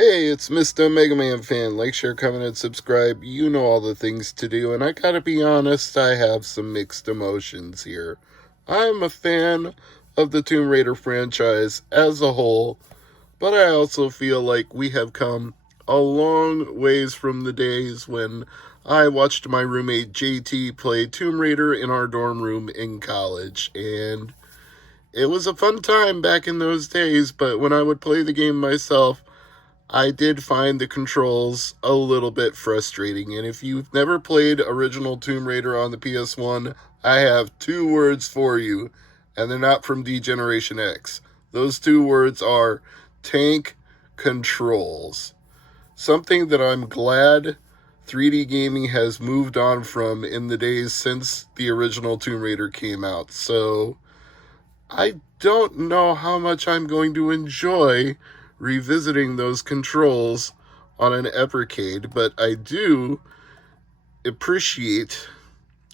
Hey, it's Mr. MegaManFan. Like, share, comment, and subscribe. You know all the things to do, and I gotta be honest, I have some mixed emotions here. I'm a fan of the Tomb Raider franchise as a whole, but I also feel like we have come a long ways from the days when I watched my roommate JT play Tomb Raider in our dorm room in college, and it was a fun time back in those days, but when I would play the game myself, I did find the controls a little bit frustrating. And if you've never played original Tomb Raider on the PS1, I have two words for you, and they're not from D-Generation X. Those two words are tank controls. Something that I'm glad 3D gaming has moved on from in the days since the original Tomb Raider came out. So I don't know how much I'm going to enjoy revisiting those controls on an Evercade, but I do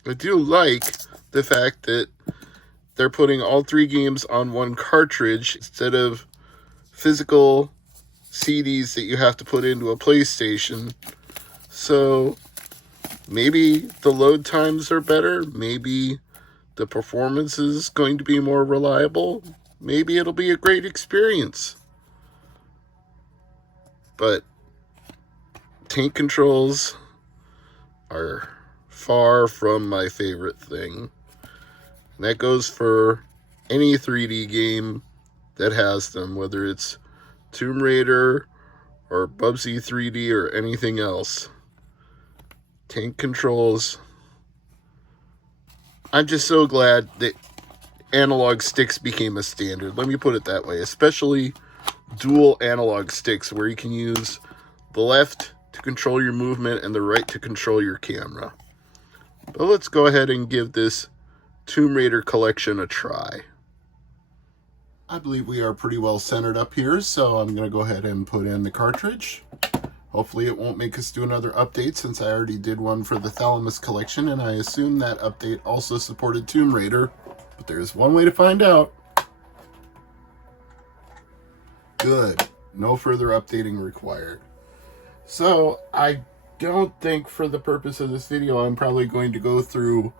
like the fact that they're putting all three games on one cartridge instead of physical CDs that you have to put into a PlayStation. So maybe the load times are better, maybe the performance is going to be more reliable, maybe it'll be a great experience. But tank controls are far from my favorite thing. And that goes for any 3D game that has them, whether it's Tomb Raider or Bubsy 3D or anything else. Tank controls. I'm just so glad that analog sticks became a standard. Let me put it that way. Especially dual analog sticks where you can use the left to control your movement and the right to control your camera. But let's go ahead and give this Tomb Raider collection a try. I believe we are pretty well centered up here, so I'm going to go ahead and put in the cartridge. Hopefully it won't make us do another update since I already did one for the Thalamus collection, and I assume that update also supported Tomb Raider. But there's one way to find out. Good. No further updating required. So, I don't think for the purpose of this video I'm probably going to go through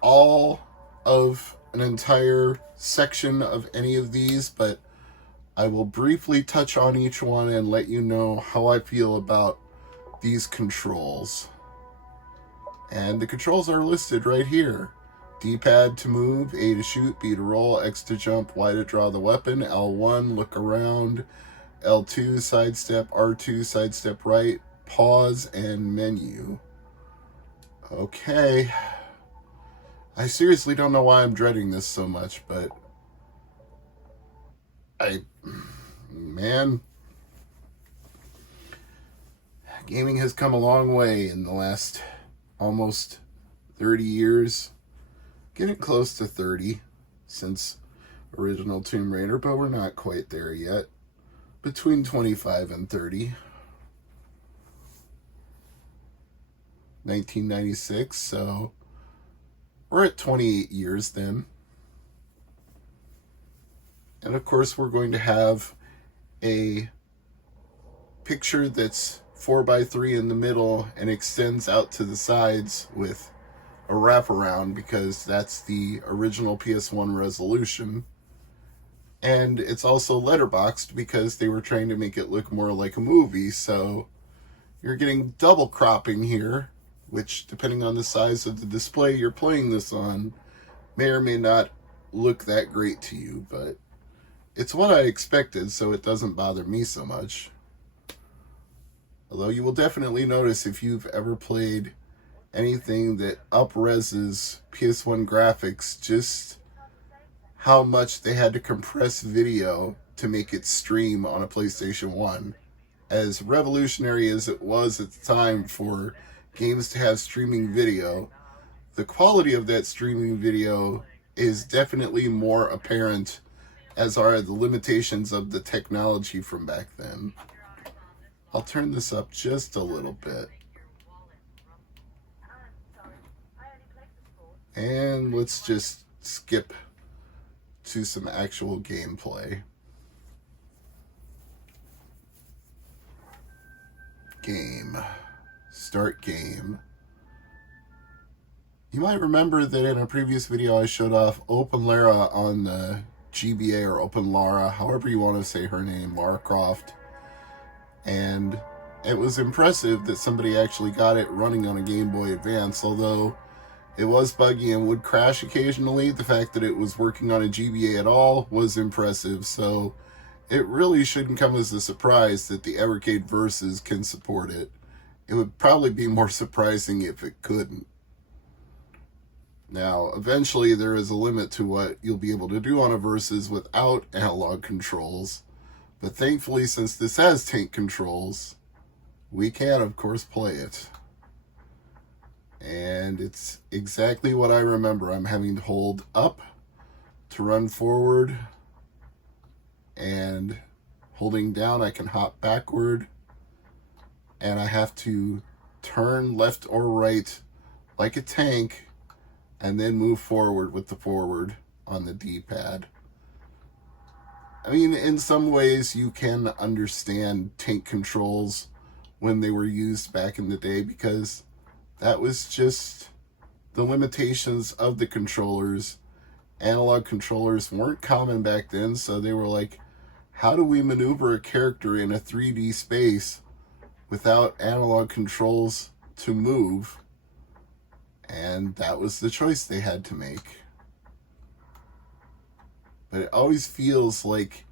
all of an entire section of any of these, but I will briefly touch on each one and let you know how I feel about these controls. And the controls are listed right here. D-pad to move, A to shoot, B to roll, X to jump, Y to draw the weapon, L1 look around, L2 sidestep, R2 sidestep right, pause, and menu. Okay. I seriously don't know why I'm dreading this so much, but man, gaming has come a long way in the last almost 30 years. Getting close to 30 since original Tomb Raider, but we're not quite there yet. Between 25 and 30. 1996, so we're at 28 years then. And of course we're going to have a picture that's 4x3 in the middle and extends out to the sides with a wraparound because that's the original PS1 resolution. And it's also letterboxed because they were trying to make it look more like a movie, so you're getting double cropping here, which, depending on the size of the display you're playing this on, may or may not look that great to you, but it's what I expected, so it doesn't bother me so much. Although you will definitely notice if you've ever played anything that up-reses PS1 graphics, just how much they had to compress video to make it stream on a PlayStation 1. As revolutionary as it was at the time for games to have streaming video, the quality of that streaming video is definitely more apparent, as are the limitations of the technology from back then. I'll turn this up just a little bit. And let's just skip to some actual gameplay. Game. Start game. You might remember that in a previous video I showed off OpenLara on the GBA, or OpenLara, however you want to say her name, Lara Croft. And it was impressive that somebody actually got it running on a Game Boy Advance, although it was buggy and would crash occasionally. The fact that it was working on a GBA at all was impressive, so it really shouldn't come as a surprise that the Evercade Versus can support it. It would probably be more surprising if it couldn't. Now, eventually there is a limit to what you'll be able to do on a Versus without analog controls, but thankfully, since this has tank controls, we can, of course, play it. And it's exactly what I remember. I'm having to hold up to run forward, and holding down I can hop backward, and I have to turn left or right like a tank and then move forward with the forward on the D-pad. I mean, in some ways you can understand tank controls when they were used back in the day, because that was just the limitations of the controllers. Analog controllers weren't common back then, so they were like, how do we maneuver a character in a 3D space without analog controls to move? And that was the choice they had to make. But it always feels like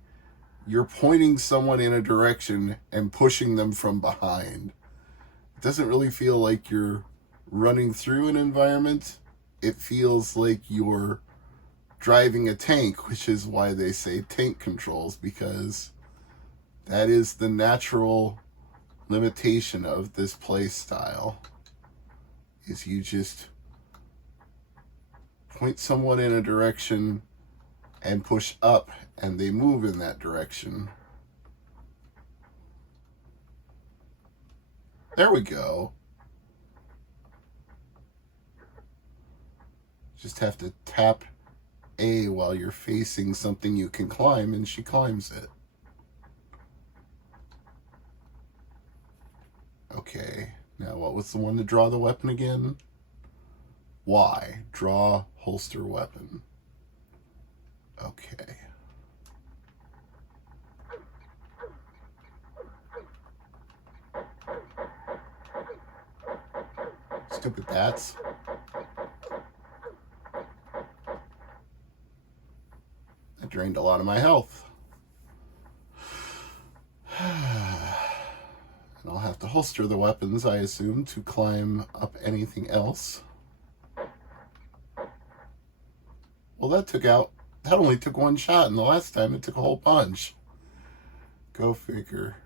you're pointing someone in a direction and pushing them from behind. It doesn't really feel like you're running through an environment. It feels like you're driving a tank, which is why they say tank controls, because that is the natural limitation of this play style. Is you just point someone in a direction and push up, and they move in that direction. There we go. Just have to tap A while you're facing something you can climb, and she climbs it. Okay, now what was the one to draw the weapon again? Y, draw holster weapon. Okay. Stupid bats. That drained a lot of my health. And I'll have to holster the weapons, I assume, to climb up anything else. Well, that only took one shot, and the last time it took a whole bunch. Go figure.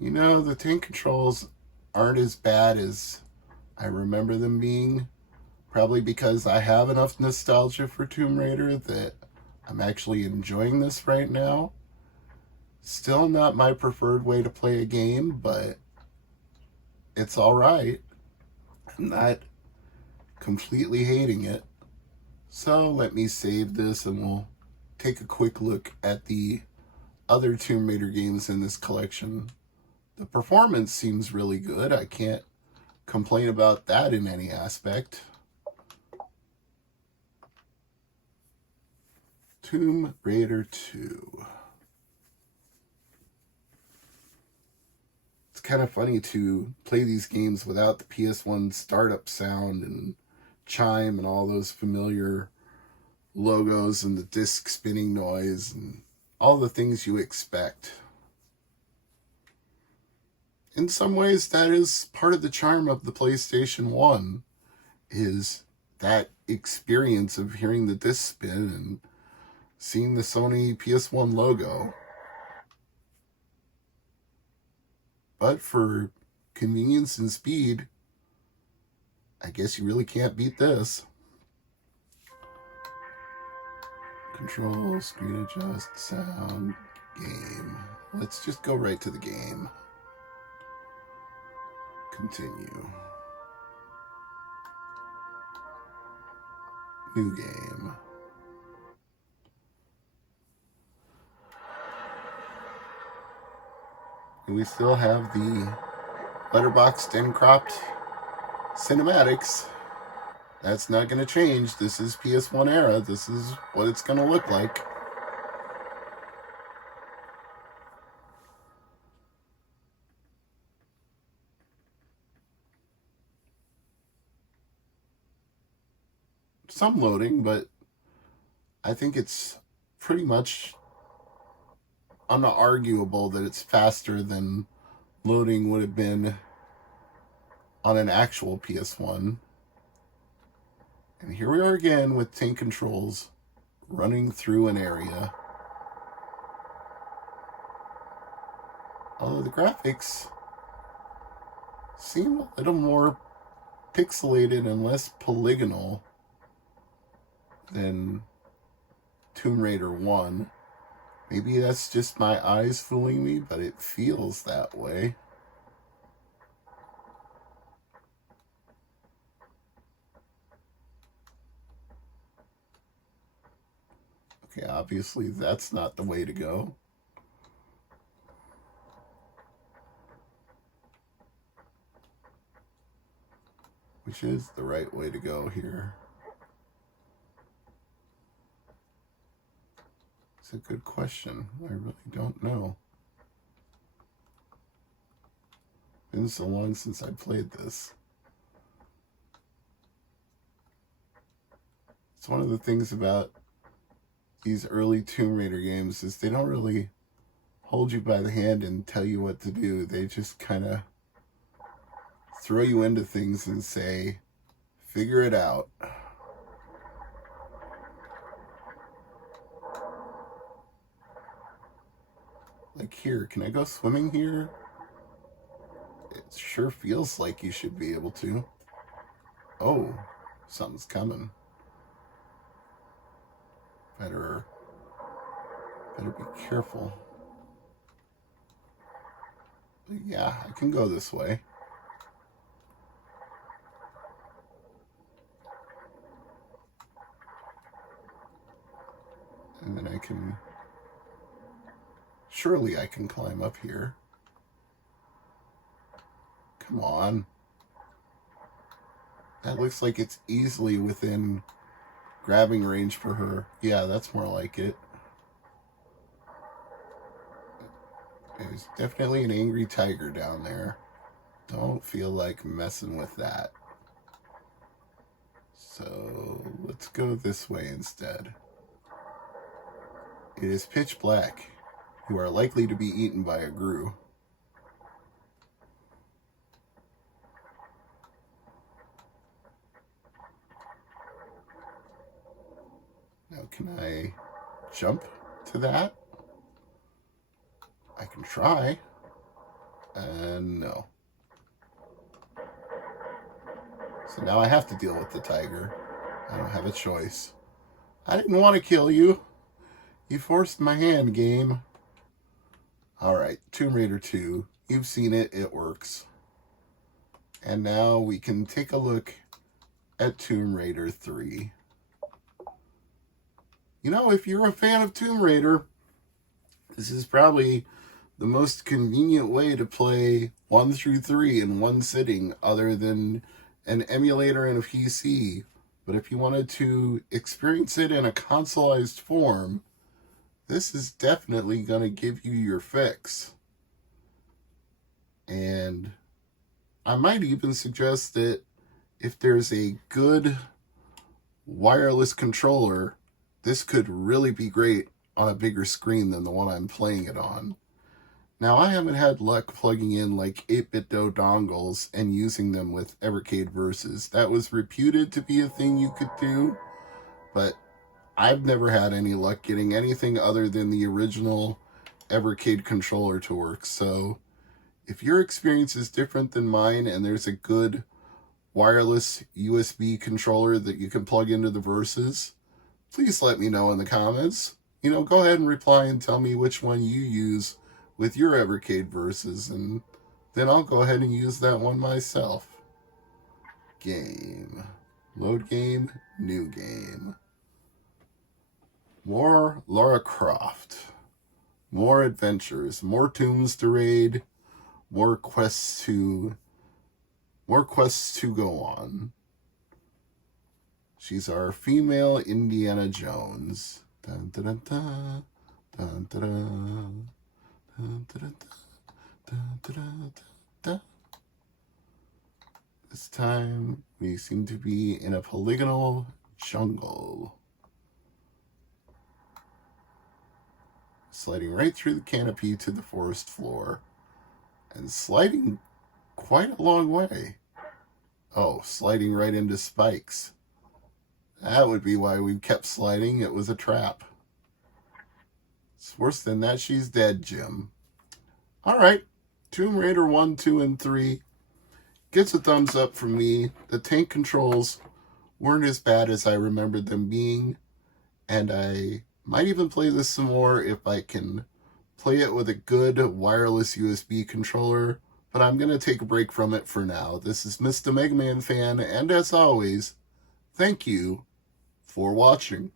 You know, the tank controls aren't as bad as I remember them being. Probably because I have enough nostalgia for Tomb Raider that I'm actually enjoying this right now. Still not my preferred way to play a game, but it's alright. I'm not completely hating it. So let me save this and we'll take a quick look at the other Tomb Raider games in this collection. The performance seems really good. I can't complain about that in any aspect. Tomb Raider 2. It's kind of funny to play these games without the PS1 startup sound and chime and all those familiar logos and the disc spinning noise and all the things you expect. In some ways, that is part of the charm of the PlayStation 1, is that experience of hearing the disc spin and seeing the Sony PS1 logo. But for convenience and speed, I guess you really can't beat this. Control, screen adjust, sound, game. Let's just go right to the game. Continue. New game. And we still have the letterboxed and cropped cinematics. That's not going to change. This is PS1 era. This is what it's going to look like. Some loading, but I think it's pretty much unarguable that it's faster than loading would have been on an actual PS1. And here we are again with tank controls running through an area. Although the graphics seem a little more pixelated and less polygonal than Tomb Raider 1. Maybe that's just my eyes fooling me, but it feels that way. Okay, obviously that's not the way to go. Which is the right way to go here? It's a good question. I really don't know. It's been so long since I played this. It's one of the things about these early Tomb Raider games is they don't really hold you by the hand and tell you what to do. They just kind of throw you into things and say, figure it out. Like here, can I go swimming here? It sure feels like you should be able to. Oh, something's coming. Better be careful. But yeah, I can go this way. And then I can... Surely I can climb up here. Come on. That looks like it's easily within grabbing range for her. Yeah, that's more like it. There's definitely an angry tiger down there. Don't feel like messing with that. So let's go this way instead. It is pitch black. You are likely to be eaten by a grue. Now, can I jump to that? I can try. And no. So now I have to deal with the tiger. I don't have a choice. I didn't want to kill you. You forced my hand, game. Alright, Tomb Raider 2. You've seen it. It works. And now we can take a look at Tomb Raider 3. You know, if you're a fan of Tomb Raider, this is probably the most convenient way to play 1 through 3 in one sitting other than an emulator and a PC. But if you wanted to experience it in a consoleized form, this is definitely going to give you your fix. And I might even suggest that if there's a good wireless controller, this could really be great on a bigger screen than the one I'm playing it on. Now, I haven't had luck plugging in like 8BitDo dongles and using them with Evercade Versus. That was reputed to be a thing you could do, but I've never had any luck getting anything other than the original Evercade controller to work. So if your experience is different than mine and there's a good wireless USB controller that you can plug into the Versus, please let me know in the comments. You know, go ahead and reply and tell me which one you use with your Evercade Versus, and then I'll go ahead and use that one myself. Game. Load game. New game. More Lara Croft. More adventures. More tombs to raid. more quests to go on. She's our female Indiana Jones. Dun, dun, dun, dun, dun, dun, dun, dun, dun, dun, dun, dun. This time we seem to be in a polygonal jungle. Sliding right through the canopy to the forest floor. And sliding quite a long way. Oh, sliding right into spikes. That would be why we kept sliding. It was a trap. It's worse than that. She's dead, Jim. All right. Tomb Raider 1, 2, and 3 gets a thumbs up from me. The tank controls weren't as bad as I remembered them being. And I might even play this some more if I can play it with a good wireless USB controller. But I'm going to take a break from it for now. This is Mr. MegaManFan. And as always, thank you for watching.